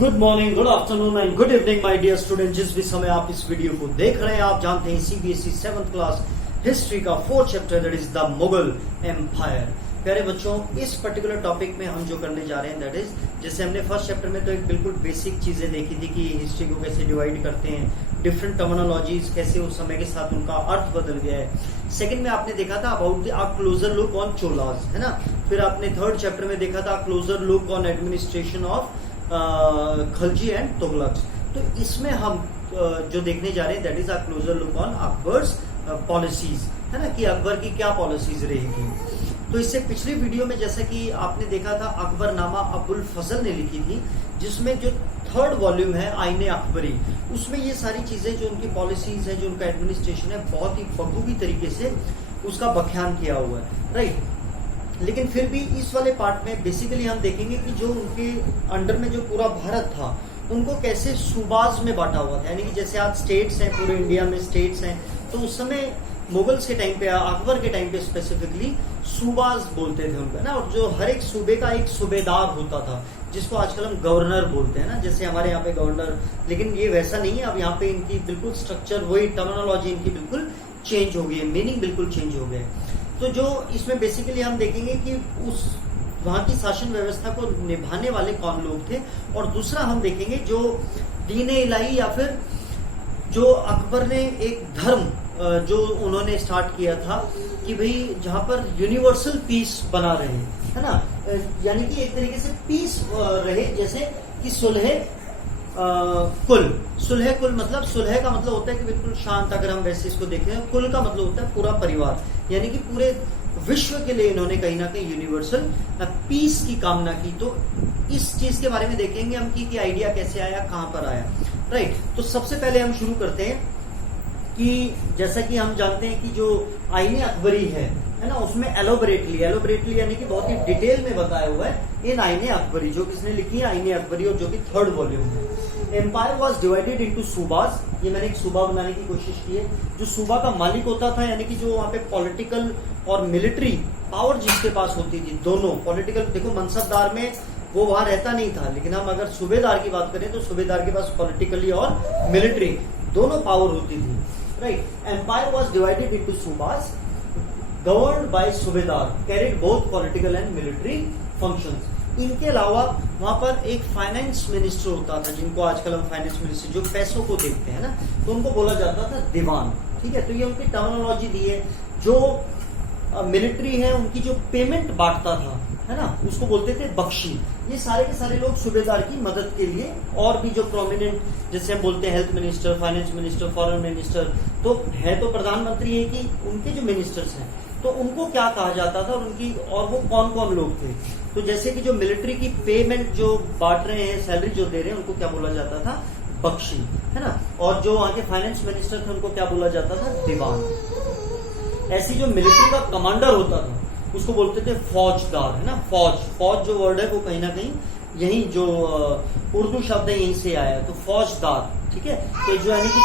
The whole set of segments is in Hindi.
Good morning, good afternoon and good evening my dear student. जिस भी समय आप इस वीडियो को देख रहे हैं, आप जानते हैं सीबीएसई 7th क्लास हिस्ट्री का 4th chapter that is the Mughal empire. प्यारे बच्चों, इस पर्टिकुलर टॉपिक में हम जो करने जा रहे हैं दैट इज, जैसे हमने फर्स्ट चैप्टर में तो एक बिल्कुल बेसिक चीजें देखी थी कि हिस्ट्री को कैसे डिवाइड करते हैं, डिफरेंट टर्मिनोलॉजीज कैसे उस समय के साथ उनका अर्थ बदल गया है। सेकंड में आपने देखा था about the closure look on Cholas, है ना। फिर आपने थर्ड चैप्टर में देखा था closure look on administration of Khalji and Tughlaqs. तो इसमें हम जो देखने जा रहे हैं that is a closure look on Akbar's policies, है ना, कि अकबर की क्या पॉलिसीज रहेगी। तो इससे पिछली वीडियो में जैसा कि आपने देखा था अकबरनामा अबुल फजल ने लिखी थी, जिसमें जो थर्ड वॉल्यूम है आईने अकबरी, उसमें ये सारी चीजें जो उनकी पॉलिसीज है, जो उनका एडमिनिस्ट्रेशन है, बहुत ही बखूबी तरीके से उसका बख्यान किया हुआ है, राइट। लेकिन फिर भी इस वाले पार्ट में बेसिकली हम देखेंगे कि जो उनके अंडर में जो पूरा भारत था उनको कैसे सूबाज में बांटा हुआ था, यानी कि जैसे आज स्टेट्स हैं, पूरे इंडिया में स्टेट्स हैं, तो उस समय मुगल्स के टाइम पे, अकबर के टाइम पे स्पेसिफिकली सूबाज बोलते थे उनका ना। और जो हर एक सूबे का एक सूबेदार होता था, जिसको आजकल हम गवर्नर बोलते हैं ना, जैसे हमारे यहाँ पे गवर्नर, लेकिन ये वैसा नहीं है। अब यहाँ पे इनकी बिल्कुल स्ट्रक्चर, वही टर्मिनोलॉजी इनकी बिल्कुल चेंज हो गई है, मीनिंग बिल्कुल चेंज हो गया है। तो जो इसमें बेसिकली हम देखेंगे कि उस वहां की शासन व्यवस्था को निभाने वाले कौन लोग थे, और दूसरा हम देखेंगे जो दीन इलाही या फिर जो अकबर ने एक धर्म जो उन्होंने स्टार्ट किया था कि भाई जहां पर यूनिवर्सल पीस बना रहे, है ना, यानी कि एक तरीके से पीस रहे, जैसे कि सुलह कुल मतलब सुलह का मतलब होता है कि बिल्कुल शांत। अगर हम वैसे इसको देखें, कुल का मतलब होता है पूरा परिवार, यानी कि पूरे विश्व के लिए इन्होंने कहीं ना कहीं यूनिवर्सल पीस की कामना की। तो इस चीज के बारे में देखेंगे हम कि आइडिया कैसे आया, कहां पर आया, राइट। तो सबसे पहले हम शुरू करते हैं कि जैसा कि हम जानते हैं कि जो आईने अकबरी है ना, उसमें एलोबरेटली यानी कि बहुत ही डिटेल में बताया हुआ है इन आईने अकबरी, जो किसने लिखी है, आईने अकबरी, और जो कि थर्ड वॉल्यूम है। एम्पायर वॉज डिवाइडेड इंटू सूबाज, ये मैंने एक सूबा बनाने की कोशिश की है। जो सूबा का मालिक होता था, यानी कि जो वहां पे पॉलिटिकल और मिलिट्री पावर जिसके पास होती थी, दोनों पॉलिटिकल, देखो मनसबदार में वो वहां रहता नहीं था, लेकिन हम अगर सूबेदार की बात करें तो सूबेदार के पास पॉलिटिकली और मिलिट्री दोनों पावर होती थी, right. Empire was divided into subahs governed by subedar, carried both political and military functions. इनके अलावा वहां पर एक फाइनेंस मिनिस्टर होता था, जिनको आजकल हम फाइनेंस मिनिस्टर, जो पैसों को देखते हैं ना, तो उनको बोला जाता था दीवान, ठीक है। तो ये उनकी टर्मिनोलॉजी दी है। जो मिलिट्री है उनकी जो पेमेंट बांटता था, है ना, उसको बोलते थे बख्शी। ये सारे के सारे लोग सूबेदार की मदद के लिए, और भी जो प्रोमिनेंट, जैसे हम बोलते हैं health minister, finance minister, foreign minister, तो है तो प्रधानमंत्री है कि उनके जो मिनिस्टर्स हैं तो उनको क्या कहा जाता था, और उनकी, और वो कौन कौन लोग थे। तो जैसे कि जो मिलिट्री की पेमेंट जो बांट रहे हैं, सैलरी जो दे रहे हैं, उनको क्या बोला जाता था, बख्शी, है ना। और जो वहां के फाइनेंस मिनिस्टर थे उनको क्या बोला जाता था, दीवान। ऐसी जो मिलिट्री का कमांडर होता था उसको बोलते थे फौजदार, है ना। फौज जो वर्ड है वो कहीं ना कहीं यही जो उर्दू शब्द है यहीं से आया, तो फौजदार, ठीक है। तो जो यानी कि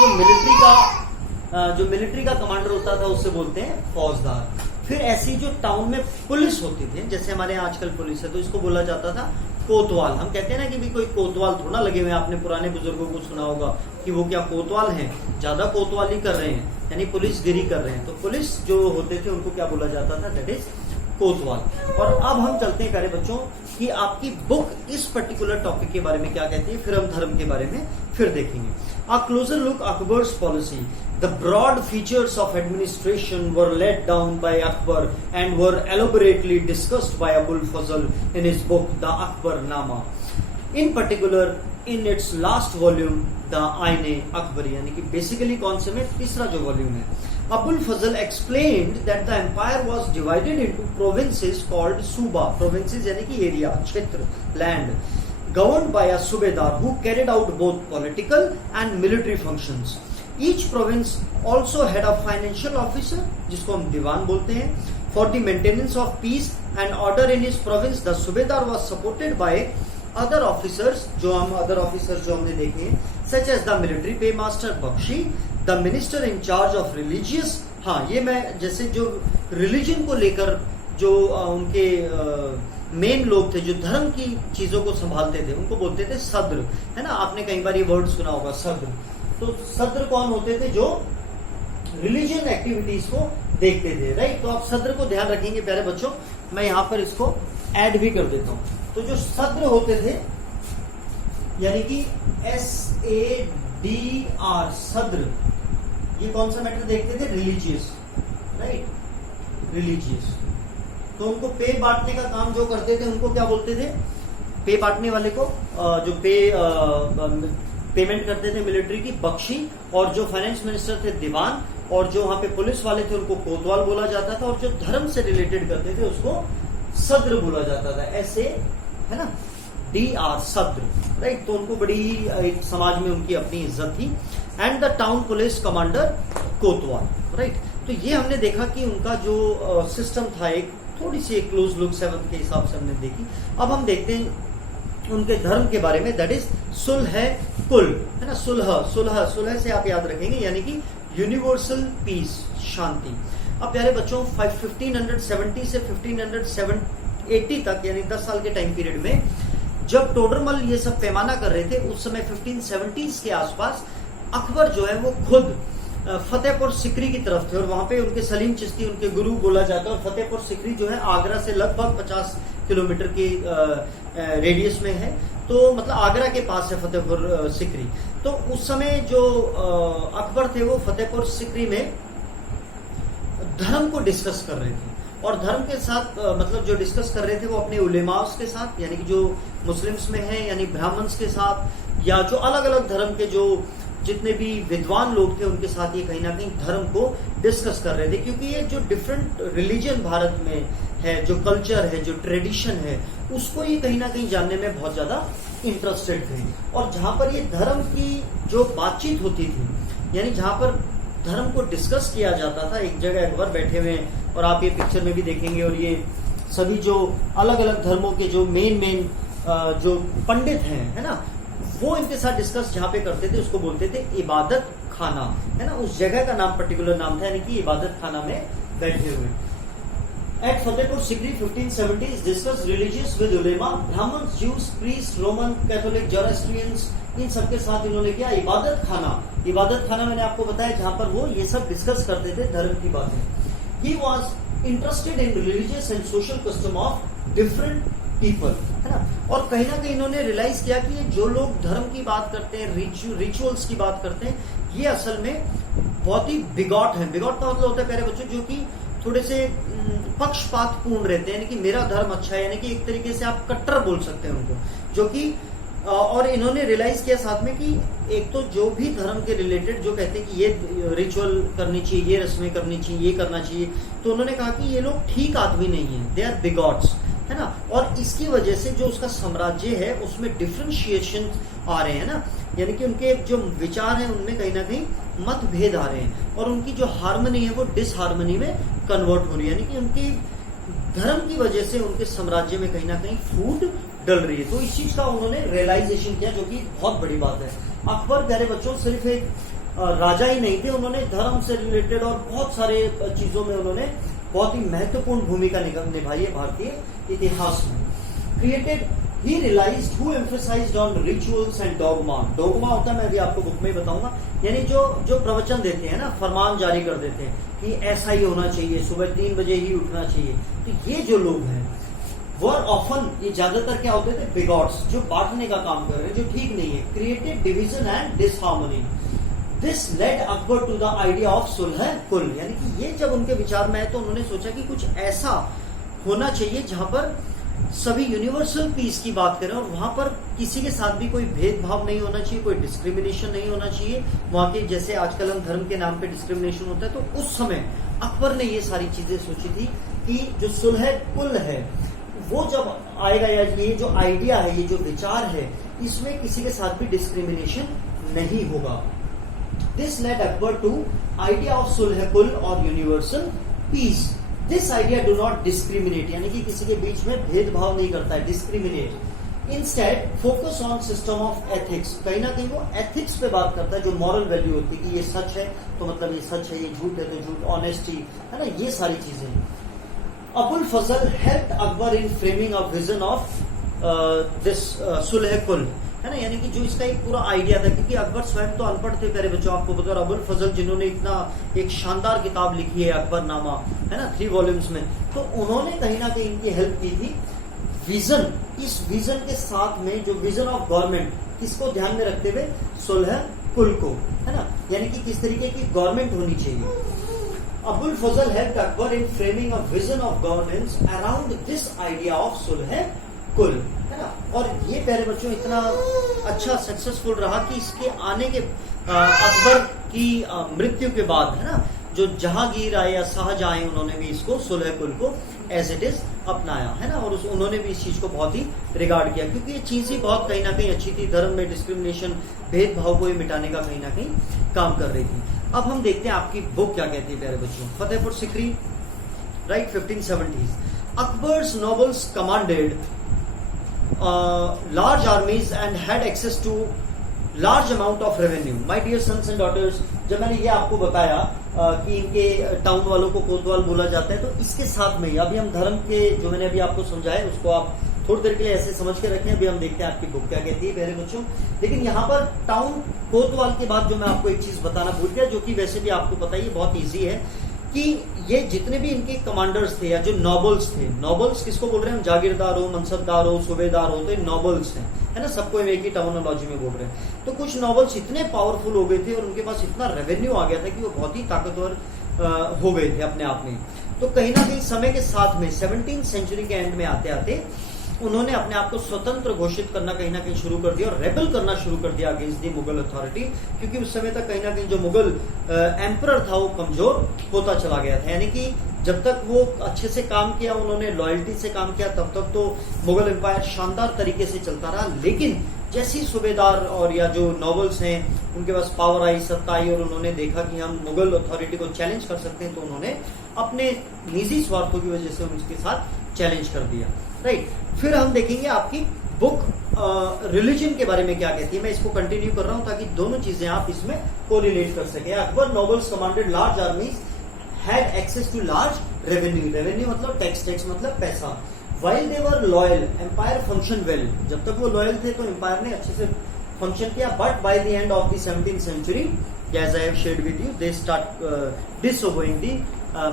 जो मिलिट्री का कमांडर होता था उससे बोलते हैं फौजदार। फिर ऐसी जो टाउन में पुलिस होती थी, जैसे हमारे यहाँ आजकल पुलिस है, तो इसको बोला जाता था कोतवाल। हम कहते हैं ना कि भी कोई कोतवाल थोड़ा लगे हुए, आपने पुराने बुजुर्गों को सुना होगा कि वो क्या कोतवाल हैं, ज्यादा कोतवाली कर रहे हैं, यानी पुलिसगिरी कर रहे हैं। तो पुलिस जो होते थे उनको क्या बोला जाता था, दैट इज कोतवाल। और अब हम चलते हैं प्यारे बच्चों कि आपकी बुक इस पर्टिकुलर टॉपिक के बारे में क्या कहती है, फिर हम धर्म के बारे में फिर देखेंगे। A closer look Akbar's policy. The broad features of administration were laid down by Akbar and were elaborately discussed by Abul Fazl in his book The Akbarnama. In particular, in its last volume, The Aine Akbari, यानी कि बेसिकली कौन से में, तीसरा जो वॉल्यूम है, Abul Fazl explained that the empire was divided into provinces called Suba. Provinces यानी कि एरिया, क्षेत्र, land, governed by a subedar who carried out both political and military functions. Each province also had a financial officer, जिसको हम दीवान बोलते हैं, for the maintenance of peace and order in his province. The subedar was supported by other officers, जो हमने देखे, such as the military paymaster Bakshi, the minister in charge of religious, हाँ ये मैं जैसे जो रिलीजन को लेकर जो उनके मेन लोग थे जो धर्म की चीजों को संभालते थे उनको बोलते थे सद्र, है ना। आपने कई बार ये वर्ड सुना होगा सद्र। तो सद्र कौन होते थे? जो रिलीजियन एक्टिविटीज को देखते थे, राइट। तो आप सद्र को ध्यान रखेंगे प्यारे बच्चों, मैं यहां पर इसको ऐड भी कर देता हूं। तो जो सद्र होते थे यानी कि SADR सद्र, ये कौन सा मैटर देखते थे? Religious, right, religious. तो उनको पे बांटने का काम जो करते थे उनको क्या बोलते थे? पे बांटने वाले को जो पेमेंट करते थे मिलिट्री की, बख्शी, और जो फाइनेंस मिनिस्टर थे दीवान, और जो वहां पे पुलिस वाले थे उनको कोतवाल बोला जाता था, और जो धर्म से रिलेटेड करते थे उसको सद्र बोला जाता था। ऐसे, है ना, DR सद्र, राइट। तो उनको बड़ी एक समाज में उनकी अपनी इज्जत थी। And the town police commander Kotwal, right. तो ये हमने देखा कि उनका जो सिस्टम था, एक थोड़ी सी एक क्लोज लुक 7th के हिसाब से हमने देखी। अब हम देखते हैं उनके धर्म के बारे में, दैट इज सुलह कुल, है ना। सुलह से आप याद रखेंगे यानी कि यूनिवर्सल पीस, शांति। अब प्यारे बच्चों 1570 से 1580 तक यानी 10 साल के टाइम पीरियड में जब टोडरमल ये सब पैमाना कर रहे थे, उस समय 1570s के आसपास अकबर जो है वो खुद फतेहपुर सिकरी की तरफ थे, और वहां पे उनके सलीम चिश्ती उनके गुरु बोला जाता है। और फतेहपुर सिकरी जो है आगरा से लगभग 50 किलोमीटर की रेडियस में है, तो मतलब आगरा के पास है फतेहपुर सिकरी। तो उस समय जो अकबर थे वो फतेहपुर सिकरी में धर्म को डिस्कस कर रहे थे, और धर्म के साथ मतलब जो डिस्कस कर रहे थे वो अपने उलेमास के साथ, यानी कि जो मुस्लिम्स में है यानी ब्राह्मण्स के साथ, या जो अलग अलग धर्म के जो जितने भी विद्वान लोग थे उनके साथ ये कहीं ना कहीं धर्म को डिस्कस कर रहे थे। क्योंकि ये जो डिफरेंट रिलीजन भारत में है, जो कल्चर है, जो ट्रेडिशन है, उसको ये कहीं ना कहीं जानने में बहुत ज्यादा इंटरेस्टेड थे। और जहां पर ये धर्म की जो बातचीत होती थी, यानी जहां पर धर्म को डिस्कस किया जाता था, एक जगह अकबर बैठे हुए हैं, और आप ये पिक्चर में भी देखेंगे, और ये सभी जो अलग अलग धर्मों के जो मेन जो पंडित हैं, है ना, वो इनके साथ डिस्कस जहां पे करते थे उसको बोलते थे इबादत खाना, है ना। उस जगह का नाम पर्टिकुलर नाम था, यानी कि इबादत खाना में बैठे हुए। At Fatehpur Sikri 1570s discuss religious with ulema, Brahmans, Jews, priest, Roman Catholic, Zoroastrians, इन सबके साथ इन्होंने किया इबादत खाना मैंने आपको बताया जहां पर वो ये सब डिस्कस करते थे धर्म की बातें। He was interested in religious and social custom of different people, है ना। और कहीं ना कहीं इन्होंने रियलाइज किया कि ये जो लोग धर्म की बात करते हैं, रिचुअल्स की बात करते हैं, ये असल में बहुत ही बिगॉट है। बिगॉट का मतलब होता है प्यारे बच्चों जो कि थोड़े से पक्षपात पूर्ण रहते हैं, यानी कि मेरा धर्म अच्छा है, यानी कि एक तरीके से आप कट्टर बोल सकते हैं उनको, जो कि और इन्होंने रियलाइज किया साथ में कि एक तो जो भी धर्म के रिलेटेड जो कहते हैं कि ये रिचुअल करनी चाहिए, ये रस्में करनी चाहिए, ये करना चाहिए, तो उन्होंने कहा कि ये लोग ठीक आदमी नहीं है, दे आर बिगॉट्स, है ना। और इसकी वजह से जो उसका साम्राज्य है उसमें डिफरेंशिएशन आ रहे हैं ना, यानी कि उनके जो विचार हैं उनमें कहीं ना कहीं मतभेद आ रहे हैं, और उनकी जो हार्मनी है वो डिसहार्मनी में कन्वर्ट हो रही है, यानी कि उनकी धर्म की वजह से उनके साम्राज्य में कहीं ना कहीं फूट डल रही है। तो इस चीज का उन्होंने रियलाइजेशन किया, जो कि बहुत बड़ी बात है। अकबर प्यारे बच्चों सिर्फ एक राजा ही नहीं थे, उन्होंने धर्म से रिलेटेड और बहुत सारे चीजों में उन्होंने बहुत ही महत्वपूर्ण भूमिका निभाई है भारतीय इतिहास में। Created he realised who emphasised on rituals and dogma. Dogma होता है, मैं अभी आपको बुक में ही बताऊंगा, यानी जो प्रवचन देते हैं ना, फरमान जारी कर देते हैं कि ऐसा ही होना चाहिए, सुबह 3 बजे ही उठना चाहिए। तो ये जो लोग हैं वर ऑफन, ये ज्यादातर क्या होते थे, बिगॉट्स, जो बांटने का काम कर रहे हैं, जो ठीक नहीं है। Created division and disharmony. This led Akbar to the idea of sulh kul, यानी कि ये जब उनके विचार में आए तो उन्होंने सोचा कि कुछ ऐसा होना चाहिए जहां पर सभी यूनिवर्सल पीस की बात करें, और वहां पर किसी के साथ भी कोई भेदभाव नहीं होना चाहिए, कोई डिस्क्रिमिनेशन नहीं होना चाहिए। वहां के जैसे आजकल हम धर्म के नाम पे डिस्क्रिमिनेशन होता है, तो उस समय अकबर ने ये सारी चीजें सोची थी कि जो सुलह कुल है वो जब आएगा, या ये जो आइडिया है, ये जो विचार है, इसमें किसी के साथ भी डिस्क्रिमिनेशन नहीं होगा। This led Akbar to idea of sulh kul और universal peace. This idea do not discriminate, यानी कि किसी के बीच में भेदभाव नहीं करता है, discriminate. Instead focus on system of ethics, कहीं ना कहीं वो एथिक्स पे बात करता है, जो मॉरल वैल्यू होती है कि ये सच है तो मतलब ये सच है, ये झूठ है तो झूठ, ऑनेस्टी, है ना, ये सारी चीजें। Abul Fazl helped Akbar in framing a vision of this sulh kul, है ना, यानी कि जो इसका एक पूरा आइडिया था, क्योंकि अकबर स्वयं तो अनपढ़ थे प्यारे बच्चों, आपको पता, और अबुल फजल जिन्होंने इतना एक शानदार किताब लिखी है अकबरनामा, है ना, 3 वॉल्यूम्स में, तो उन्होंने कहीं ना कहीं इनकी हेल्प की थी विजन, इस विजन के साथ में जो विजन ऑफ गवर्नमेंट, किसको ध्यान में रखते हुए, सुलह कुल को, है ना, यानी कि किस तरीके की गवर्नमेंट होनी चाहिए। Abul Fazl helped Akbar in framing a vision of governance around this idea of sulh kul, है ना, और ये प्यारे बच्चों इतना अच्छा सक्सेसफुल रहा कि इसके आने के अकबर की मृत्यु के बाद, है ना, जो जहांगीर आए या शाहजहां आए, उन्होंने भी इसको सुलह कुल को एज इट इज अपनाया, है ना, और उन्होंने भी इस चीज को बहुत ही रिगार्ड किया, क्योंकि ये चीज ही बहुत कहीं ना कहीं अच्छी थी, धर्म में डिस्क्रिमिनेशन, भेदभाव को ये मिटाने का कहीं ना कहीं काम कर रही थी। अब हम देखते हैं आपकी बुक क्या कहती है प्यारे बच्चों। Fatehpur Sikri, right, 1570s, Akbar's nobles commanded large armies and had access to large amount of revenue. My dear sons and daughters, जब मैंने ये आपको बताया कि इनके टाउन वालों को कोतवाल बोला जाता है, तो इसके साथ में अभी हम धर्म के जो मैंने अभी आपको समझाया उसको आप थोड़ी देर के लिए ऐसे समझ के रखें। अभी हम देखते हैं आपकी बुक क्या कहती है प्यारे बच्चों। लेकिन यहाँ पर टाउन कोतवाल के बाद जो मैं आपको एक चीज बताना भूल गया, जो कि वैसे भी आपको पता ही बहुत ईजी है, कि ये जितने भी इनके कमांडर्स थे या जो नॉबल्स थे, नॉबल्स किसको बोल रहे हैं हम, जागीरदार हो, मनसबदार हो, सूबेदार हो, तो ये नॉबल्स हैं, है ना, सबको एक ही टर्मिनोलॉजी में बोल रहे हैं। तो कुछ नॉबल्स इतने पावरफुल हो गए थे और उनके पास इतना रेवेन्यू आ गया था कि वो बहुत ही ताकतवर हो गए थे अपने आप में। तो कहीं ना कहीं समय के साथ में 17th सेंचुरी के एंड में आते आते उन्होंने अपने आप को स्वतंत्र घोषित करना कहीं ना कहीं शुरू कर दिया और रेबल करना शुरू कर दिया अगेंस्ट दी मुगल अथॉरिटी, क्योंकि उस समय तक कहीं ना कहीं जो मुगल एम्परर था वो कमजोर होता चला गया था। यानी कि जब तक वो अच्छे से काम किया, उन्होंने लॉयल्टी से काम किया, तब तक तो मुगल एम्पायर शानदार तरीके से चलता रहा। लेकिन जैसे ही सूबेदार और या जो नॉबल्स हैं उनके पास पावर आई, सत्ता आई, और उन्होंने देखा कि हम मुगल अथॉरिटी को चैलेंज कर सकते हैं, तो उन्होंने अपने निजी स्वार्थों की वजह से उनके साथ चैलेंज कर दिया, राइट। फिर हम देखेंगे आपकी बुक रिलीजन के बारे में क्या कहती है। मैं इसको कंटिन्यू कर रहा हूं ताकि दोनों चीजें आप इसमें कोरिलेट कर सके। Akbar nobles commanded large armies, had access to large revenue, revenue मतलब टैक्स, टैक्स मतलब पैसा। While they were loyal, empire functioned well. जब तक वो लॉयल थे तो एम्पायर ने अच्छे से फंक्शन किया। But by the end of the 17th century, as I have shared with you, they start disobeying the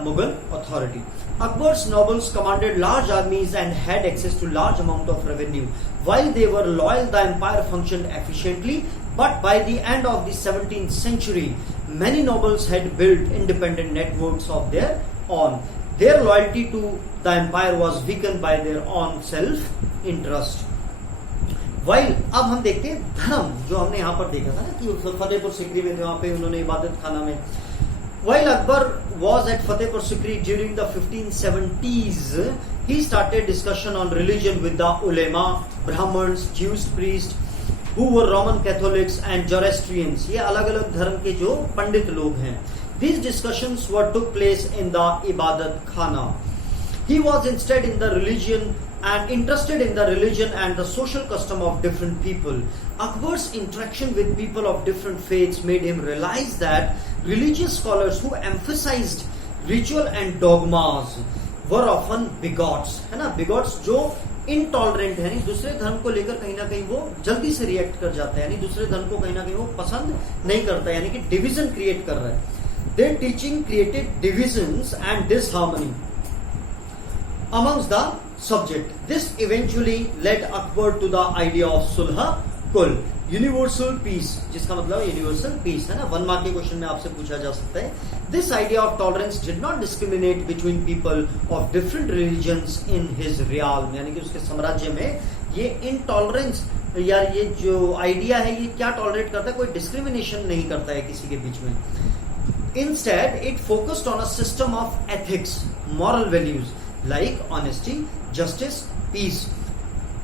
Mughal authority. Akbar's nobles commanded large armies and had access to large amount of revenue. While they were loyal, the empire functioned efficiently. But by the end of the 17th century, many nobles had built independent networks of their own. Their loyalty to the empire was weakened by their own self-interest. While अब हम देखते हैं धर्म, जो हमने यहाँ पर देखा था ना कि फतेहपुर सिकरी में थे, वहां पे उन्होंने इबादत खाना में। While Akbar was at Fatehpur Sikri during the 1570s, he started discussion on religion with the ulema, Brahmins, Jewish priests, who were Roman Catholics and Zoroastrians. ये अलग अलग धर्म के जो पंडित लोग हैं। These discussions took place in the ibadat khana. He was interested in the religion and the social custom of different people. Akbar's interaction with people of different faiths made him realize that religious scholars who emphasized ritual and dogmas were often bigots, है ना, bigots जो intolerant है, नहीं दूसरे धर्म को लेकर कहीं ना कहीं वो जल्दी से रिएक्ट कर जाता है, यानी दूसरे धर्म को कहीं ना कहीं वो पसंद नहीं करता, यानी कि डिविजन क्रिएट कर रहा है। Their teaching created divisions and disharmony amongst the subject. This eventually led Akbar to the idea of Sulh Kul, universal peace, जिसका मतलब universal peace है ना। 1 मार्क के क्वेश्चन में आपसे पूछा जा सकता है। This idea of tolerance did not discriminate between people of different religions in his realm, यानी कि उसके साम्राज्य में ये intolerance या ये जो आइडिया है ये क्या टॉलरेट करता है, कोई डिस्क्रिमिनेशन नहीं करता है किसी के बीच में। Instead, it focused on a system of ethics, moral values like honesty, justice, peace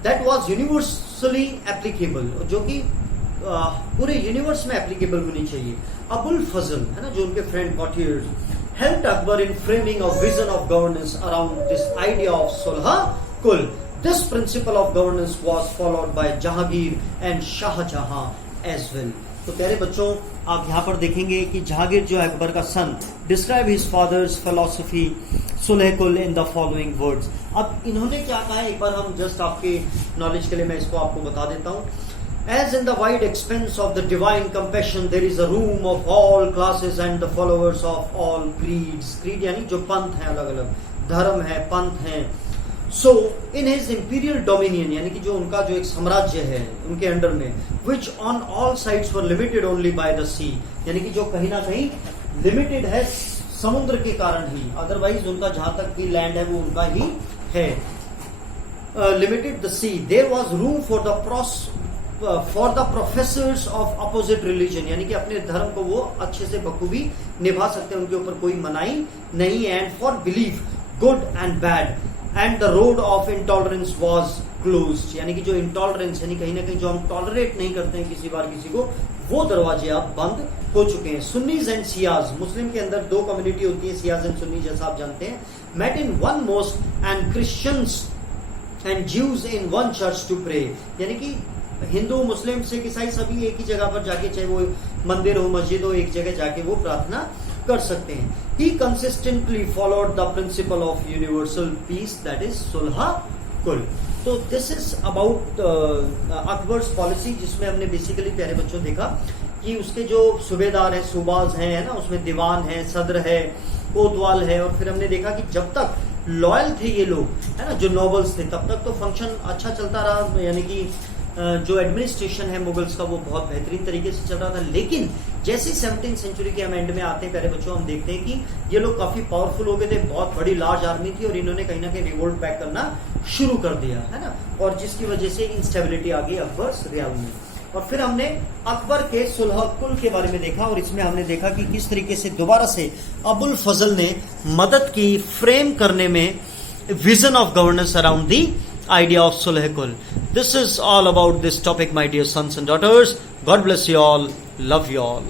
that was universally applicable, जो कि पूरे यूनिवर्स में एप्लीकेबल होनी चाहिए। अबुल फजल है ना, जो उनके friend कॉटियर्स, helped Akbar in framing a vision of governance around this idea of Sulh Kul. This principle of governance was followed by Jahangir and Shah Jahan as well. तो प्यारे बच्चों, आप यहाँ पर देखेंगे कि जहांगीर जो है अकबर का सन डिस्क्राइब हिज फादर्स फिलॉसफी सुलह कुल इन द फॉलोइंग वर्ड्स। अब इन्होंने क्या कहा है, एक बार हम जस्ट आपके नॉलेज के लिए मैं इसको आपको बता देता हूँ। As in the wide expanse of the divine compassion, there is a room of all classes and the followers of all creeds. Creed यानी जो पंथ हैं, अलग अलग धर्म है, पंथ हैं। So in his imperial dominion, यानी कि जो उनका जो एक साम्राज्य है उनके अंडर में, which on all sides were limited only by the sea, यानी कि जो कहीं ना कहीं लिमिटेड है समुद्र के कारण ही, अदरवाइज उनका जहां तक भी लैंड है वो उनका ही है। Limited the sea, there was room for the professors of opposite religion, यानी कि अपने धर्म को वो अच्छे से बखूबी निभा सकते हैं, उनके ऊपर कोई मनाही नहीं। And for belief good and bad and the road of intolerance was closed, यानी कि जो इंटॉलरेंस यानी कहीं ना कहीं जो हम टॉलरेट नहीं करते हैं किसी बार किसी को, वो दरवाजे अब बंद हो चुके हैं। सुन्नीज एंड सियाज, मुस्लिम के अंदर दो कम्युनिटी होती है, सियाज एंड सुन्नी, जैसा आप जानते हैं। Met in one mosque and Christians and Jews in one church to pray, यानी कि हिंदू मुस्लिम सिख ईसाई सभी एक ही जगह पर जाके, चाहे वो मंदिर हो मस्जिद हो, एक जगह जाके वो प्रार्थना कर सकते हैं। He consistently followed the principle of universal peace, that is sulh kul. तो this is about Akbar's policy, जिसमें हमने बेसिकली प्यारे बच्चों देखा कि उसके जो सूबेदार हैं, सूबाज हैं, है ना, उसमें दीवान है, सदर है, कोतवाल है, और फिर हमने देखा कि जब तक लॉयल थे ये लोग, है ना, जो नॉबल्स थे, तब तक तो फंक्शन अच्छा चलता रहा, यानी कि जो एडमिनिस्ट्रेशन है मुगल्स का वो बहुत बेहतरीन तरीके से चल रहा था। लेकिन जैसे 17वीं सेंचुरी के हम एंड में आते हैं प्यारे बच्चों, हम देखते हैं कि ये लोग काफी पावरफुल हो गए थे, बहुत बड़ी लार्ज आर्मी थी, और इन्होंने कहीं ना कहीं रिवोल्ट बैक करना शुरू कर दिया, है ना, और जिसकी वजह से इंस्टेबिलिटी आ गई अकबर्स रियाल में। और फिर हमने अकबर के सुलह कुल के बारे में देखा, और इसमें हमने देखा कि किस तरीके से दोबारा से अबुल फजल ने मदद की फ्रेम करने में vision of governance around the idea of Sulh Kul. This is all about this topic, my dear sons and daughters. God bless you all. Love you all.